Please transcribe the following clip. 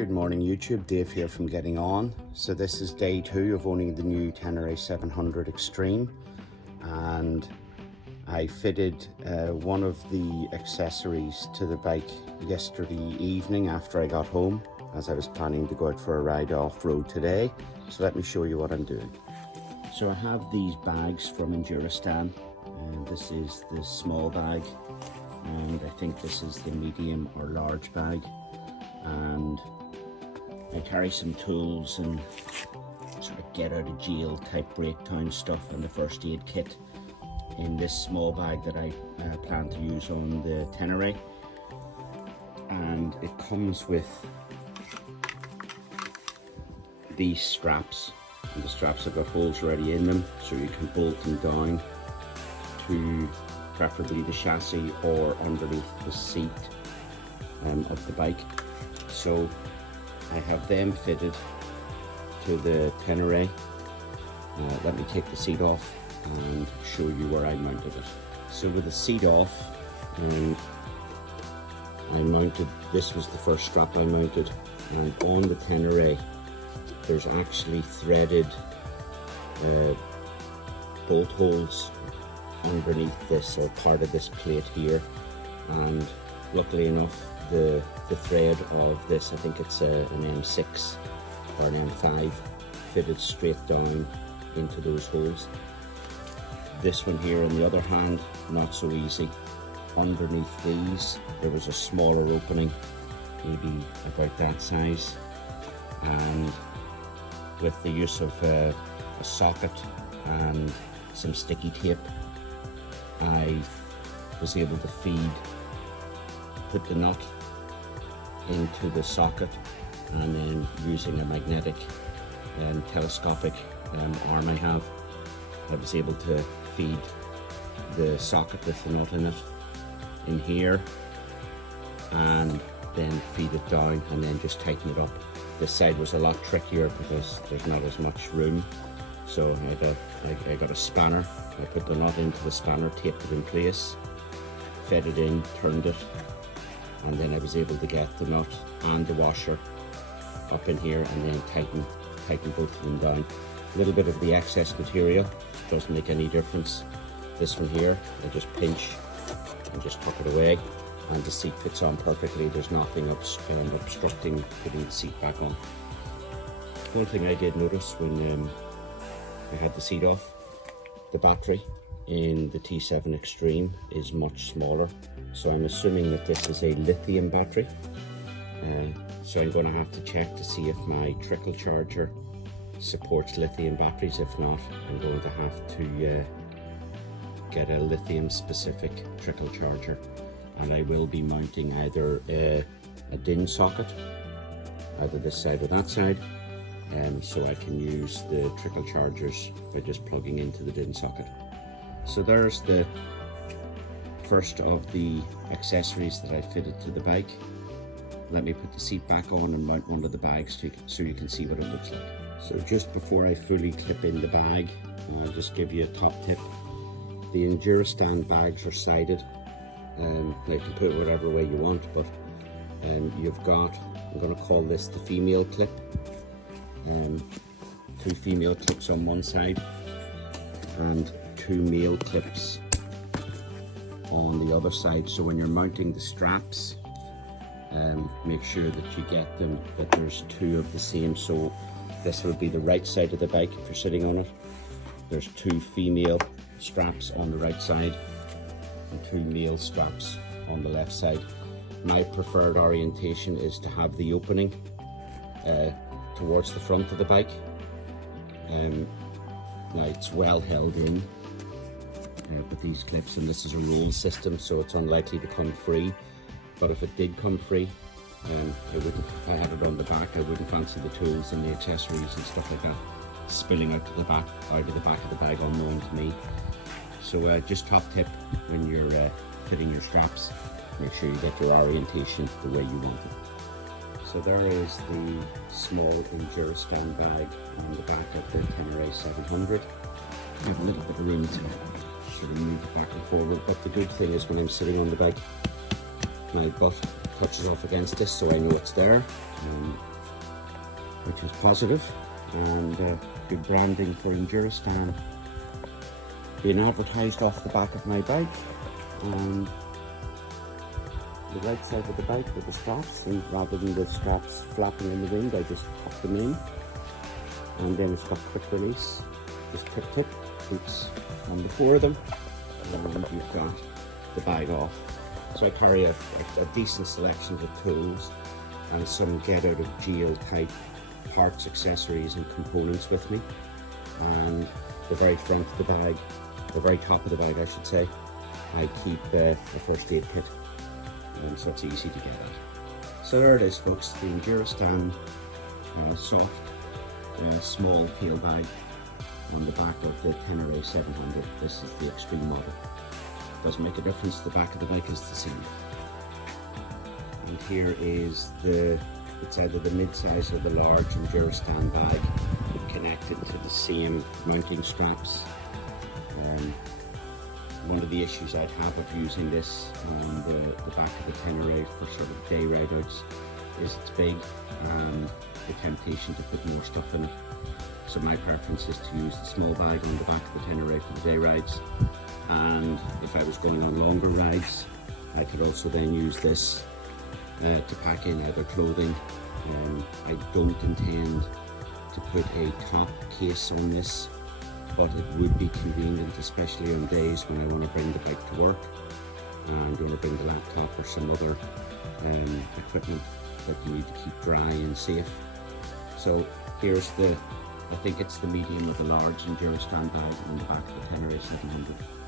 Good morning YouTube, Dave here from Getting On. So this is day 2 of owning the new Tenere 700 Extreme, and I fitted one of the accessories to the bike yesterday evening after I got home, as I was planning to go out for a ride off-road today. So let me show you what I'm doing. So I have these bags from Enduristan, and this is the small bag, and I think this is the medium or large bag. And I carry some tools and sort of get out of jail type breakdown stuff and the first aid kit in this small bag that I plan to use on the Tenere. And it comes with these straps, and the straps have got holes already in them, so you can bolt them down to preferably the chassis or underneath the seat of the bike. So I have them fitted to the Tenere. Let me take the seat off and show you where I mounted it. So with the seat off, and I mounted, this was the first strap I mounted, and on the Tenere there's actually threaded bolt holes underneath this, or part of this plate here, and luckily enough the thread of this, I think it's an M6 or an M5, fitted straight down into those holes. This one here, on the other hand, not so easy. Underneath these there was a smaller opening, maybe about that size, and with the use of a socket and some sticky tape, I was able to put the nut into the socket, and then using a magnetic and telescopic arm I was able to feed the socket with the nut in it in here, and then feed it down and then just tighten it up. This side was a lot trickier because there's not as much room, so I got a spanner. I put the nut into the spanner, taped it in place, fed it in, turned it, and then I was able to get the nut and the washer up in here and then tighten both of them down. A little bit of the excess material doesn't make any difference. This one here, I just pinch and just tuck it away, and the seat fits on perfectly. There's nothing obstructing putting the seat back on. One thing I did notice when I had the seat off, the battery in the T7 Extreme is much smaller, so I'm assuming that this is a lithium battery. So I'm going to have to check to see if my trickle charger supports lithium batteries. If not, I'm going to have to get a lithium specific trickle charger, and I will be mounting either a DIN socket, either this side or that side, so I can use the trickle chargers by just plugging into the DIN socket. So there's the first of the accessories that I fitted to the bike. Let me put the seat back on and mount one of the bags so you can see what it looks like. So just before I fully clip in the bag, I'll just give you a top tip. The Enduristan bags are sided. You can put it whatever way you want, but you've got, I'm going to call this the female clip. 2 female clips on one side and 2 male clips on the other side. So when you're mounting the straps, make sure that you get them, that there's 2 of the same. So this will be the right side of the bike if you're sitting on it. There's 2 female straps on the right side and 2 male straps on the left side. My preferred orientation is to have the opening towards the front of the bike. Now it's well held in with these clips, and this is a roll system, so it's unlikely to come free. But if it did come free, if I had it on the back, I wouldn't fancy the tools and the accessories and stuff like that spilling out of the back of the bag unknown to me. So just top tip, when you're fitting your straps, make sure you get your orientation the way you want it. So there is the small Enduristan bag on the back of the Tenere 700. You have a little bit of room to sort of move it back and forward, but the good thing is when I'm sitting on the bike, my butt touches off against this, so I know it's there. which is positive, and good branding for Enduristan being advertised off the back of my bike, and the right side of the bike with the straps, and rather than the straps flapping in the wind, I just tuck them in, and then it's got quick release, just tip, boots on the four of them, and you've got the bag off. So I carry a decent selection of tools and some get out of jail type parts, accessories and components with me, and the very front of the bag, the very top of the bag I should say, I keep a first aid kit, and so it's easy to get at. So there it is folks, the Enduristan soft small tail bag on the back of the Tenere 700. This is the extreme model. Doesn't make a difference, the back of the bike is the same. And here is it's either the mid-size or the large Enduristan bag connected to the same mounting straps. One of the issues I'd have with using this on the back of the Tenere for sort of day ride outs is it's big and the temptation to put more stuff in it. So my preference is to use the small bag on the back of the Tenere for the day rides, and if I was going on longer rides I could also then use this to pack in either clothing. I don't intend to put a top case on this, but it would be convenient, especially on days when I want to bring the bike to work and I want to bring the laptop or some other equipment that you need to keep dry and safe. So here's I think it's the medium or the large Enduristan bag on the back of the Tenere 700.